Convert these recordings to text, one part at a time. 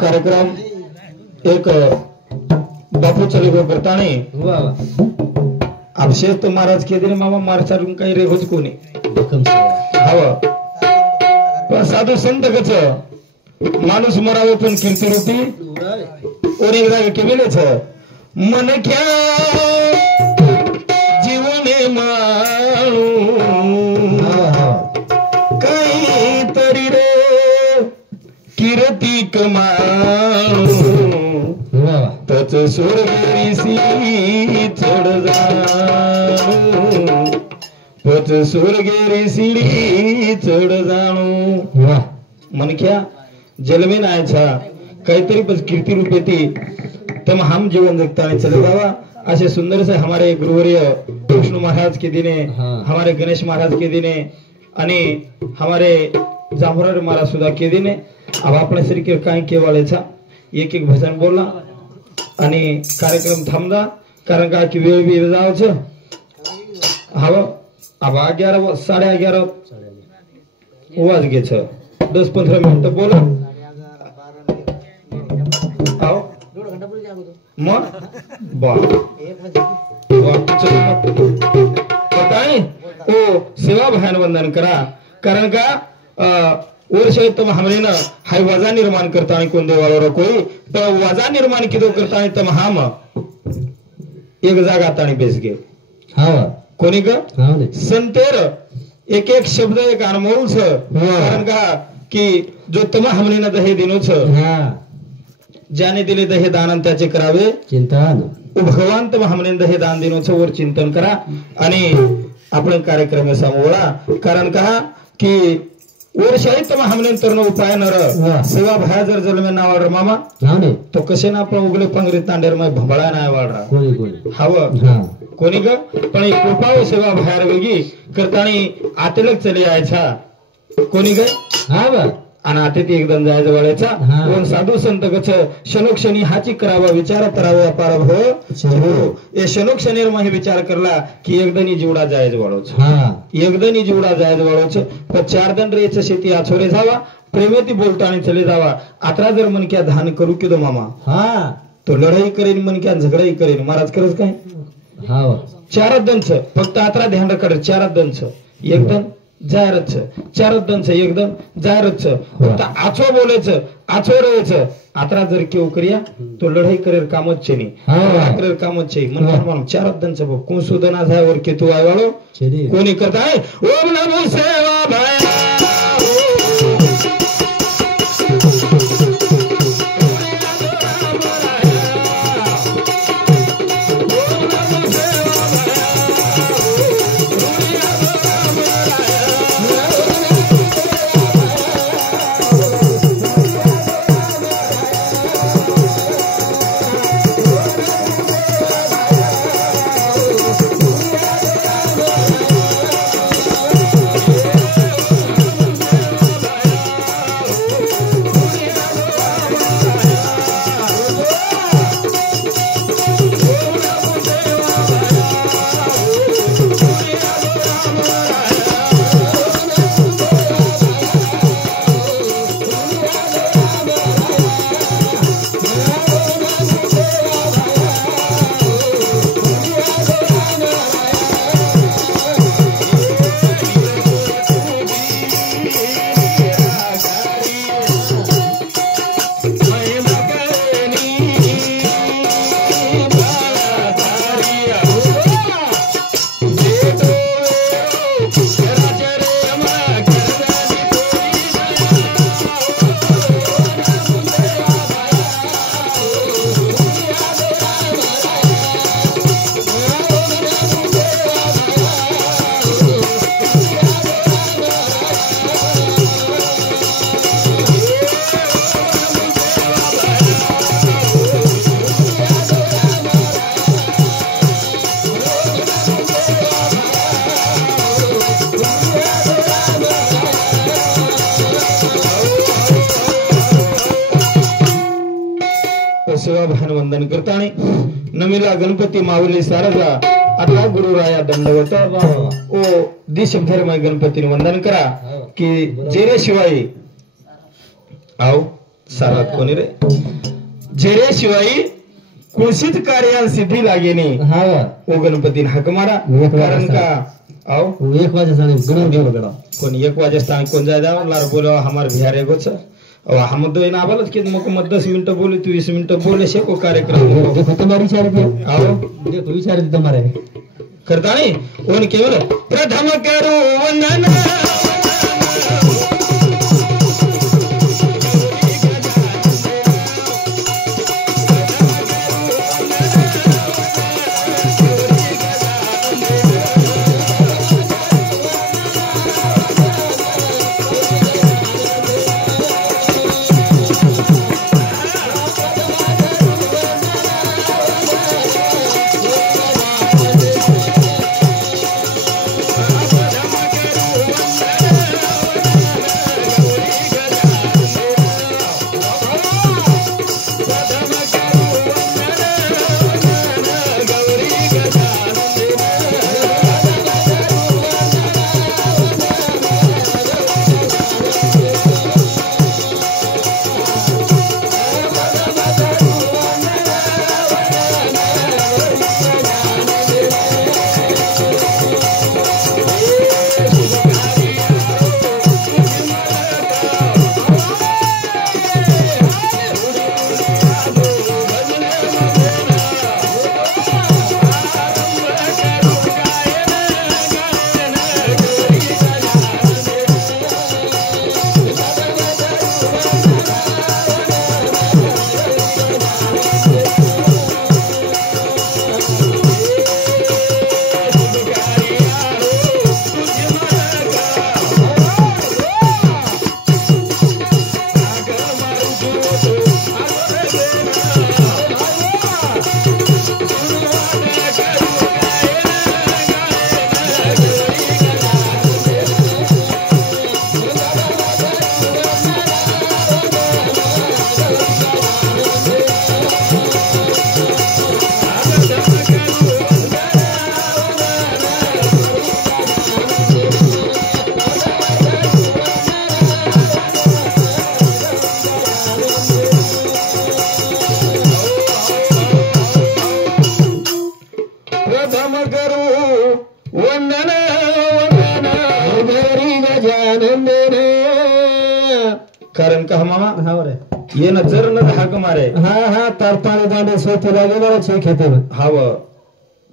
कार्यक्रम एक बापू चले गो करताने अभिषेक तो महाराज के दिन मामा मारसारून काही रेगोच कोणी हवं साधू संत कच माणूस मरावे पण कीर्ती रूपी और एकदा केलेच मन क्या जीवने माणू काही तरी रे कीर्ती कमाणू तच स्वर्गेरीसी चढ जाणू पच स्वर्गेरीसी चढ जाणू मन क्या जलमे नायचा काहीतरी पण कीर्ती रूप येते तम हम जीवन जगता चले बाबा ऐसे सुंदर से हमारे गुरुवर्य विष्णु महाराज के दिने हमारे गणेश महाराज के दिने आणि हमारे जांभुरार महाराज सुद्धा के दिने अब आपल्या श्री काय केवाळेचा एक एक भजन बोलला आणि कार्यक्रम थांबला कारण का की वेळ बी जावच हवं अब 11 11:30 वाज गेच 10-15 मिनिटं बोला आओ मग बताए ओ सेवा भयान वंदन करा कारण का वर्ष तुम हमने ना हाय वजा निर्माण करता कोण देवावर कोई तो वजा निर्माण किदो करता तम हम एक जागा ताणी बेस गे हा कोणी ग संतेर एक एक शब्द एक अनमोल छ कारण का कि जो तुम हमने ना दहे दिनो छ ज्याने दिले दहे दान त्याचे करावे चिंतन भगवान तुम हमने दहे दान दिनो छ वर चिंतन करा आणि आपण कार्यक्रम समोळा कारण का कि वर्षाही तुम हमने तर उपाय नर सेवा भया जर जलमे नावाड मामा तो कसे ना आपण उगले पंगरी तांडेर मै भंबळा नाही वाडरा हवं कोणी ग पण कृपा सेवा भयार वेगी करतानी आतेलक चले यायचा कोणी ग हा बा आणि आता ते एकदम जायचं वळायचा कोण साधू संत कच क्षणोक्षणी हाची करावा विचार करावा अपार हो हे क्षणोक्षणी मग विचार करला की एकदनी जीवडा जायचं वळवच एकदनी जीवडा जायचं वळवच पण 4 दंड रेच शेती आछोरे जावा प्रेमेती बोलता आणि चले जावा आता जर मन क्या धान करू की दो मामा तो लढाई करेन मन क्या झगडाई करेन महाराज करत काय 4 दंच फक्त आता ध्यान कर 4 दंच एकदम जायरच 4 दंच एकदम जायरच फक्त आछो बोलायचं आछो राहायचं आता जर केव करिया तो लढाई करेर कामच छेनी करेर कामच छे मन 4 दंच कोण सुदना जायवर के तू आयवाळो कोणी करताय ओम नमो सेवा भया सेवा भान वंदन करताने नमिला गणपती माऊली सारजा आता गुरुराया दंडवत ओ दिशभरमय गणपतीने वंदन करा की जेरे शिवाय आओ सारात कोणी रे जेरे शिवाई कुळशीत कार्याल सिद्धी लागेने हा ओ गणपतीने हाक मारा कारण का आओ 1 वाजे साने गुण गेलो बेटा कोण 1 वाजता कोण जायदा लार बोलो हमार बिहार एगोच हम दो इन आबलत के मको 10 मिनिट बोले तू 20 मिनिट बोले से को कार्यक्रम देखो तुम्हारी विचार दिया आओ देखो विचार दिया तुम्हारे करता नहीं ओन केवल प्रथम करो वंदन कारण का मामा हा रे ये न जर न हाक मारे हा तरताळे दांडे सोते लागे बड़ा छे खेते में हाव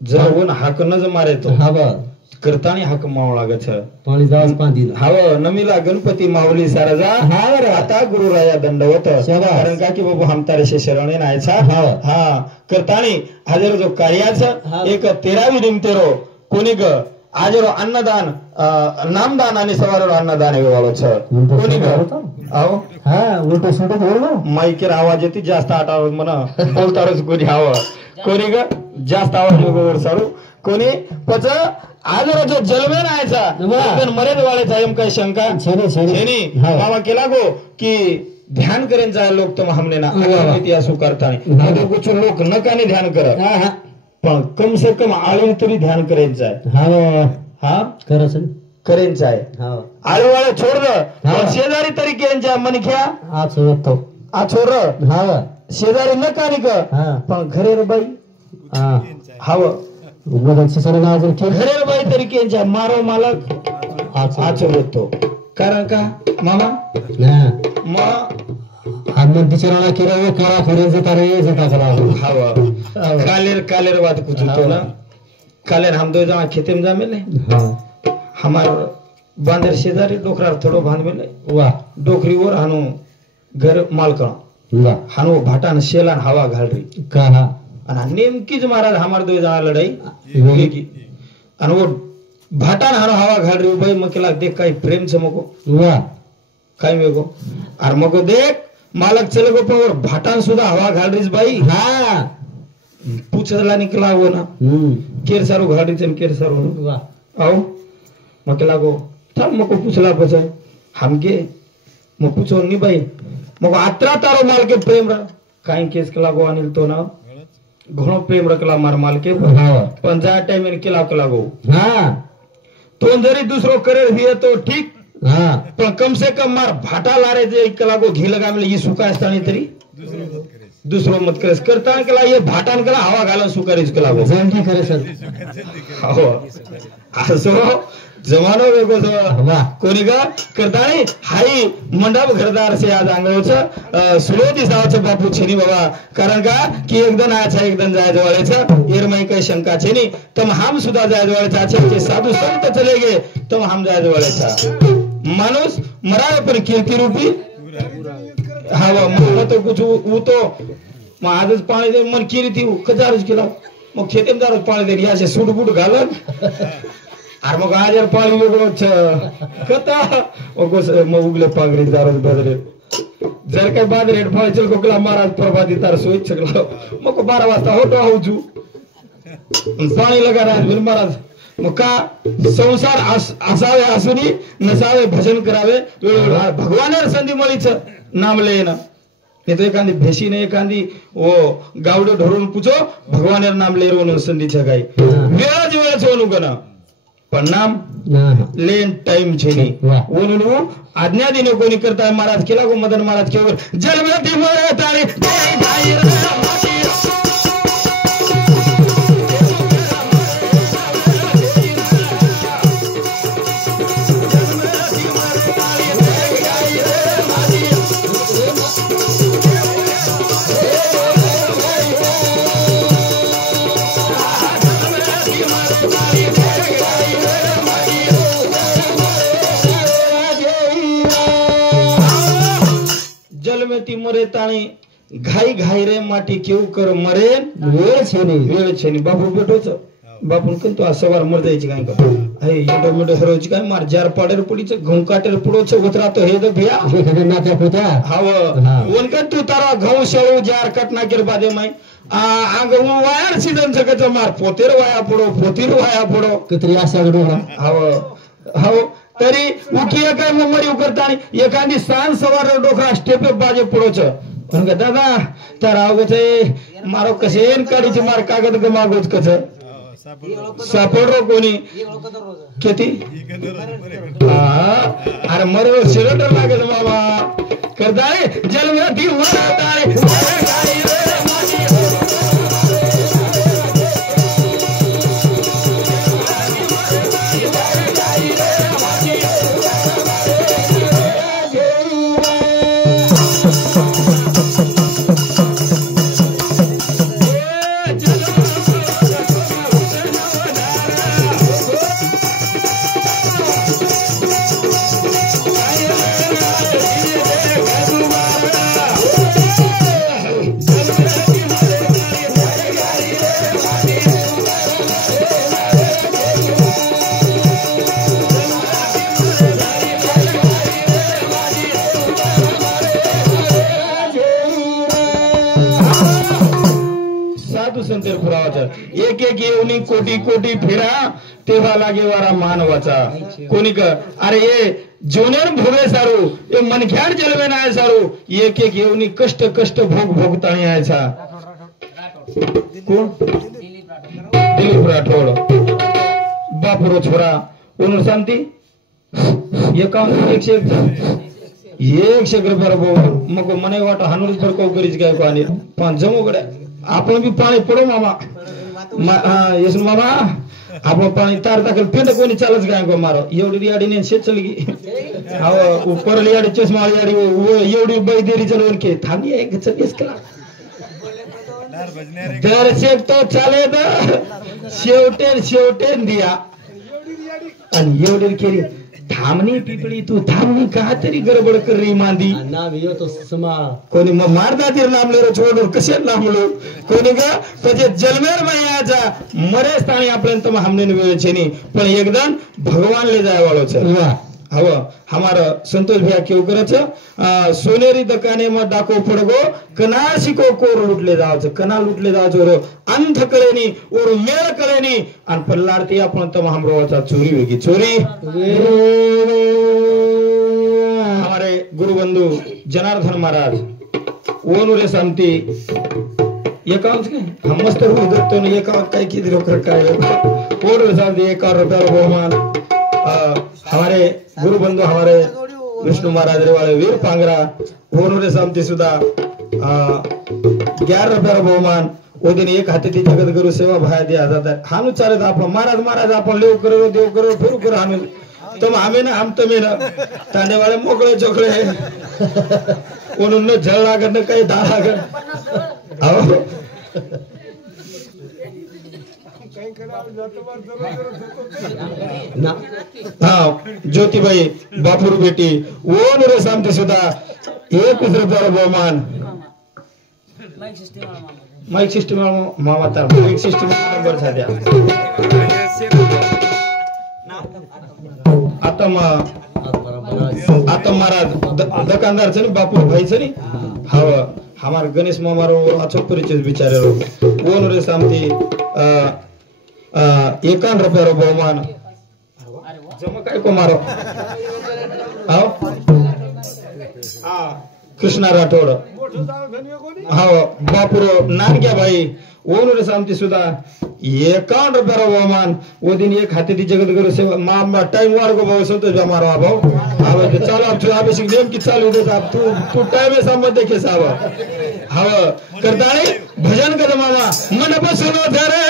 जर वन हाक न ज मारे तो हाव करताणी हाक माव लागत छ पाणी जास पांदी हाव नमीला गणपती माऊली साराजा हाव रे आता गुरु राया दंडवत शाबास. कारण का की बाबू हमतारे शे शरणे नायचा हाव. हा करताणी हाजर जो कार्याच हाव. एक 13वी दिमतेरो कोणी ग आजरो अन्नदान नामदान आणि सवारो अन्नदान वेवाळो छ कोणी ग आओ हा उलटो सुटो बोललो माईकेर आवाज येते जास्त आटावर म्हणा बोलतारच कोणी हवं कोणी ग जास्त आवाज वर सारू कोणी पच आज जो जलवे नायचा मरेद वाळेचा एम काय शंका छेनी मामा केला गो की ध्यान करेन जाय लोक तो हमने ना माहिती असू करतानी कुछ लोक नकाने ध्यान कर पण कम से कम आळून तरी ध्यान करेन जाय हा करस करेन जाय आळू वाळे छोड हा. शेजारी तरी केन जाय मनख्या आज होतो आ छोर हा शेजारी नकानी क हा पण घरेर बाई हा हाव उगदाची सर ना अजून खेळ घरेर बाई तरी केन जाय मारो मालक आज होतो कारण का मामा हा मग आम्ही तिचराला किरावे करा खरेच तारे जता करा हाव कालेर बात कुछ होतो ना कालेर हम दो जना खेते में जा मिले हा हमार बांधर शेजारी डोकरा थोडो बांध मिले वा डोकरी वर हानो घर मालकण वा हानो भाटान शेलान हवा घालरी का हा आणि नेमकीच महाराज हमार दो जना लढाई होगी की आणि वो भाटान हानो हवा घालरी बाई मग केला देख काही प्रेम से मको वा काय मेगो अरे मको देख मालक चले गो पण भाटान सुद्धा हवा घालरीस बाई हा पूछला निकला वो ना केर सारू घालरीच केर सारू वा आओ मग लागो थांब मग पूछला बस हमके मग पूछो नहीं भाई मग आत्रा तारो माल के प्रेम रहा काही केस के लागो अनिल तो ना घणो प्रेम रखला मार माल के पण जा टाइम इन केला के लागो हा तो जरी दूसरो करे भी तो ठीक हा पण कम से कम मार भाटा लारे एक लागो घी लगा मिले ये सुका असताना तरी दुसरो मत करेस करता केला ये भाटान केला हवा घालून सुकारीच केला जंटी करे सर हो असो जमानो वेगो वाह कोणी का करतानी हाई मंडप घरदार से आज अंगळोच सुलो दिसावचं बापू छेनी बाबा कारण का की एकदन आछा एकदन जाय जवळचं एरमई काही शंका छेनी तम हम सुद्धा जाय जवळचा छे के साधू संत चले गे तम हम जाय जवळचा माणूस मरावे पण कीर्ती रूपी हवा मग तो कुछ वो तो मग आजच पाणी दे मन कीर्ती कजारच केला मग खेतेमदारच पाणी दे याचे सूटबूट घालन अरे मग आज यार पाणी वेगळं कथा मग उगले पांगरी दारच बाजरे जर काही बाजरे फाळचल कोकला महाराज प्रभाती तार सोयीच शकला मग 12 वाजता होतो आऊजू पाणी लगा राज महाराज मग का संसार असावे असूनी नसावे भजन करावे वेळोवेळी भगवान संधी मळीच नाम लेना नहीं तो एकांदी भेशी ने एकांदी वो गावडे ढोरून पूछो भगवान नाम ले रो संधी छगाई वेळ सोनू गना पण नाम लेन टाइम छेनी ओनु आज्ञा दिने कोणी करता महाराज केला गो मदन महाराज केवर जलमती मरे तारी मरे ताणी घाई घाई रे माटी केव कर मरे वेळ छेनी बापू बेटोच बापून कंतो आ सवार मर जायची काय का हे एडो मेडो हरोची काय मार जार पाडेर पडीच घऊ काटेर पुडोच उतरा तो हे द भिया हे खडे नात्या पुता हाव वन का तू तारा घऊ शेळू जार कटना केर बादे माई आंग वायर सीजन सकच मार पोतेर वाया पडो पोतीर वाया पडो कतरी आशा गडोळा हाव हाव तरी उठिया काय मरी करतानी एखादी सांज सवार डोकरा स्टेप बाजे पुढोच पण का दादा तर आवगच मारो कसेन काडीचे मार कागद गमागोच कच सापडरो कोणी किती अरे मरे सिलेंडर लागेल बाबा करताय जलमती एक एक येऊनी कोटी कोटी फिरा तेव्हा लागे वारा मानवाचा कोणी का अरे ये जोनेर भोगे सारू ये मनख्यार जलवे नाय सारू एक एक येऊनी कष्ट कष्ट भोग भोगताणी यायचा कोण दिलीप राठोड बापुरो छोरा ओनर शांती एकावन्न 101 रुपये बोल मग मने वाट हानूर पर को करीच काय पाणी पाच जमो गड्या आपण बी पाणी पडो मामा येस मामा आपण पाणी तार टाकल पेंड कोणी चालच गाय को मारो एवढी याडी ने शेत चली हाव ऊपर याडी चष्मा याडी एवढी बैदेरी चलवून के थांबी एक चलीस कला दर शेत तो चाले द शेवटे दिया आणि एवढी केली थांबणी पिपळी तू थांबणी का तरी गडबड कर री मांदी नाम यो तो समा कोणी मग मारदा तीर नामले रो छोडो कसे नामलो कोणी का म्हणजे जलमेर मैयाचा मरे स्थानी आपल्याला तर हमने वेळ छेनी पण एकदम भगवान ले जाय वाळो छ हव हमारा संतोष भैया क्यों करच सोनेरी दुकाने में डाको पड़गो कनासी को कोर लुटले जावच कना लुटले जावच रो अंध कळेनी और मेळ कळेनी आणि पल्लारती आपण तम हमरोचा चोरी वेगी चोरी हमारे गुरुबंधु जनार्दन महाराज ओनुरे शांति एकाउंट के हम मस्त हो दत्तो ने एकाउंट काय की दिरो कर काय ओनुरे शांति 1 रुपया बहुमान हमारे गुरु बंधु हमारे विष्णु महाराज रे वाले वीर पांगरा उन्होंने सामती सुद्धा 11 रुपयाला बहुमान वो दिन एक हाती ती जगत गुरु सेवा भाया दिया जाता है हानु चालत आपण महाराज महाराज आपण लेव करो देव करो फिर करो हानु तुम हमें ना हम तुम्हें ना ताने वाले मोकळे चोकळे उन्होंने जल लागत न काही दाल लागत आओ ज्योतिबाई बापूर बेटी ओन रे सामते सुद्धा 21 रुपयाला बहुमान माइक सिस्टम मामा तर माइक सिस्टम नंबर झाल्या आता महाराज दुकानदार छे बापू भाई छे नी हाव हमार गणेश मामा रो अच्छो परिचय बिचारे रो ओन रे सामती 51 रुपयाला बहुमान जमा काय को मारो आओ कृष्णा राठोड हाव बापुरो नानग्या भाई ओनरे सामती सुद्धा 51 रुपयाला बहुमान वो दिन एक हाती ती जगत गुरु सेवा मामा टाइम वार को भाव संतोष बा मारो भाव हाव ते चलो अब आप बेसिक नेम की चालू दे आप तू टाइम में संबंध देखे साव हाव करताळे भजन कर मामा मन बसनो धरे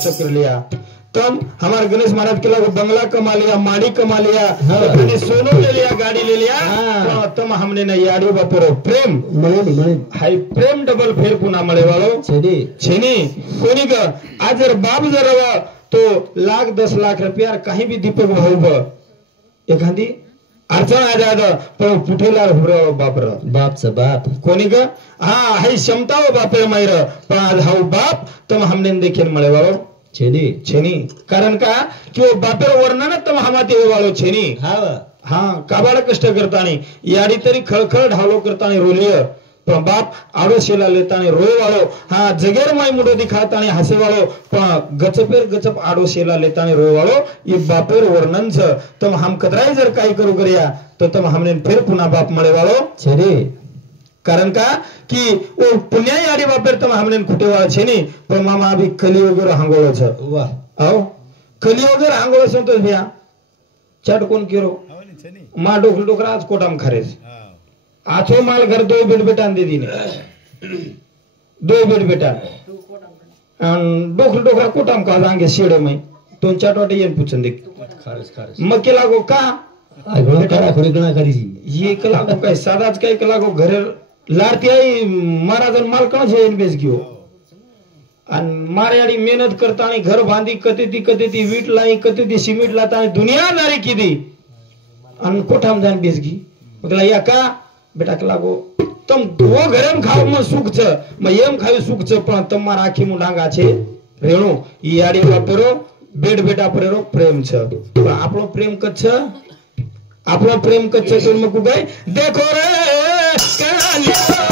बिना कर लिया तब हमारे गणेश महाराज के लोग बंगला कमा लिया माड़ी कमा लिया अपने सोनो ले लिया गाड़ी ले लिया तब हमने ना याडो बापुरो प्रेम हाई प्रेम डबल फेर पुन्हा मळे वालो छेनी कोणी ग आज जर बाप जर तो लाख 10 लाख रुपया काही भी दीपक भाऊ एखादी अडचण आहे दादा पण कुठेला बापचं बाप कोणी ग हा हाई क्षमता हो बापे मायर पण आज हाऊ बाप तम हमने देखील मळे वालो छेनी कारण का कि वो बापेर वर्णन तम हमाते वालो छेनी हा काबाड कष्ट करतानी याडी तरी खळखळ ढावलो करतानी रोलिय पण बाप आडोशीला लेतानी रोय वाळो हा जगेर माई मुडो दिखातानी हसे वाळो पण गचपेर गचप आडोशीला लेतानी रोय वाळो ये बापेर वर्णन छ तम हम कतराई जर काही करू करया तो तम हमने फिर पुन्हा बाप मळे वाळो छे कारण का कि ओ पुण्या याडी बापेर तम हमने खुटे वाळा छे नी पण मामा अभी कली वगैरे हांगोळो छ वाह आओ कली वगैरे हांगोळो छ तो भैया चट कोण केरो मा डोकल डोकरा आज कोटाम खरेस आछो माल घर दो बेड बेटान दे दीने दो बेड बेटा डोकल डोकरा कोटाम का जांगे शेड़े में तो चाट वाटे येन पूछन देख खारस मग केला गो का आगळो करा खरी गणा करी ये कला गो काय सादाच काय कला गो घरे लारती आई महाराजन माल कण छे इन बेस गयो अन मारेयाडी मेहनत करता आणि घर बांधी कते ती वीट लाई कते ती सिमेंट लाता आणि दुनियादारी कीदी अन कोठाम जान बेसगी मतलब या का बेटा के लागो तम वो घरेम खाव म सुख छ म एम खावी सुख छ पण तम राखी मु डांगा छे रेणु ई याडी वापरो बेड बेटा परेरो प्रेम छ पण आपलो प्रेम कछ आपलो प्रेम कछ तो म कु गई देखो रे कालिया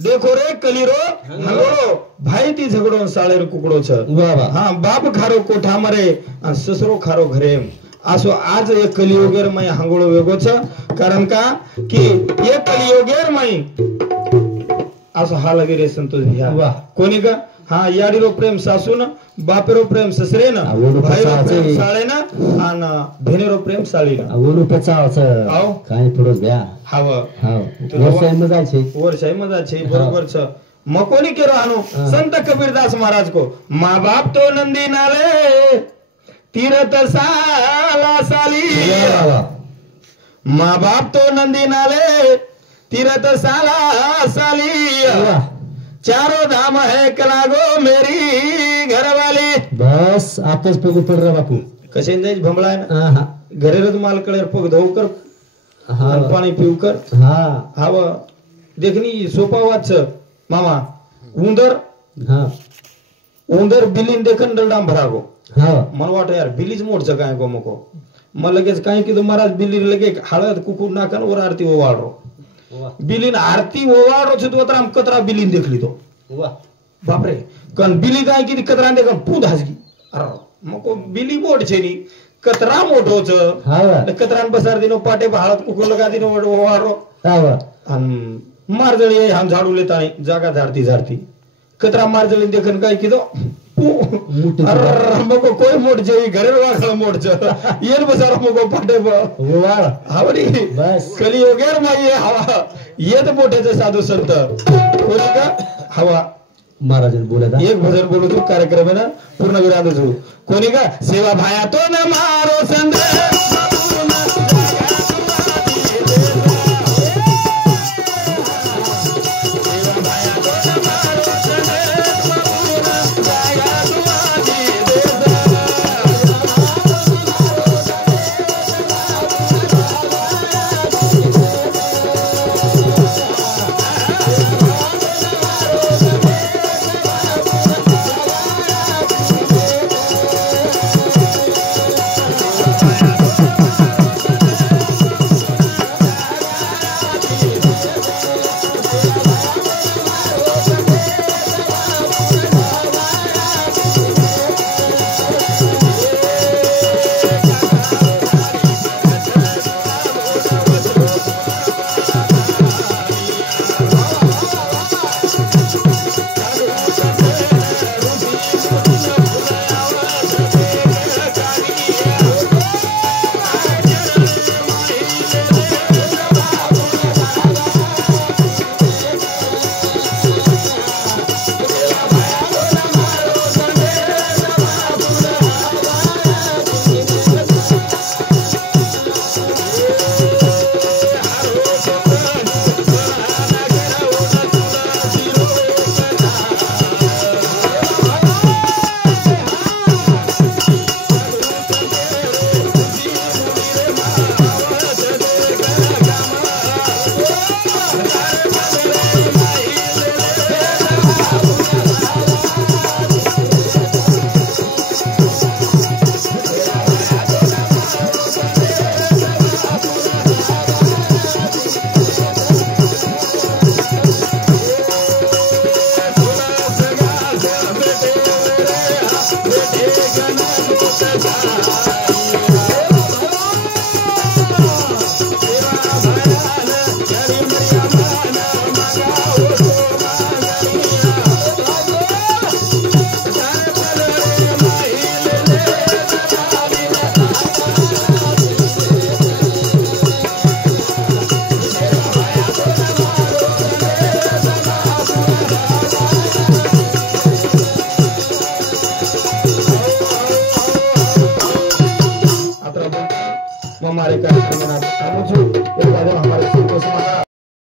देखो रे कलीरो हंगोड़ो भाई ती झगड़ो साळेर कुकड़ो छ हाँ बाप खारो कोठा मरे ससरो खारो घरे आसो आज ये कलियोगेर मय हंगोळो वेगो छ कारण का कि ये कलियोगेर मय आसो हाल रे संतोष भैया कोणी का हाँ याडीरो प्रेम सासून बापेरो प्रेम ससरेन भाईरो प्रेम साळेन आणि भेनेरो प्रेम साळीन ओनु पचाव छ आओ काय थोडं द्या हाव हाव वर्षाय मजा छे वर्षाय मजा छे बरोबर छ म कोणी केरो आनो संत कबीरदास महाराज को माँ बाप तो नंदी नाले तीरथ साला साली माँ बाप तो नंदी नाले तीरथ साला साली चारों धाम है कलागो मेरी घरवाली बस आताच पग पड रे बापू कसे जायच भंबळा ना घरेरच माल कळेर पग धोव कर पाणी पिऊ कर हाव देखनी सोपा वाच मामा उंदर उंदर बिलीन देखन डलडाम भरागो मन वाटो यार बिलीच मोडचं काय गो मको मग लगेच काय की महाराज बिली लगे हळद कुकुर नाकन वर आरती ओवाळरो बिलीन आरती ओवाळरो छ तो कतरा बिलीन देखली तो बापरे कन बिली काय की कतरा देखन पूद हसगी मग बिली मोठ છે ની કતરા મોટો છે હા કતરાન બસાર દીનો પાટે હાલત કુકુ લગા દીનો વારો હા मारजळी हम झाडू लेता नाही जागा झाडती झाडती कतरा मारजळी देखन काय किदो मको कोई मोठ जेवी घरे वाखळ मोठ छ येन बसार मको पाटे वाळ हावरी बस कली वगैर माई हवा येत मोठेचे साधू संत कोणी का हवा महाराजन बोलत एक भजन बोलू तू कार्यक्रम आहे ना पूर्ण विराम जोडू कोणी का सेवा भाया तो न मारो संत हमारे कार्यक्रम में आना चाहूँ एक बार हमारे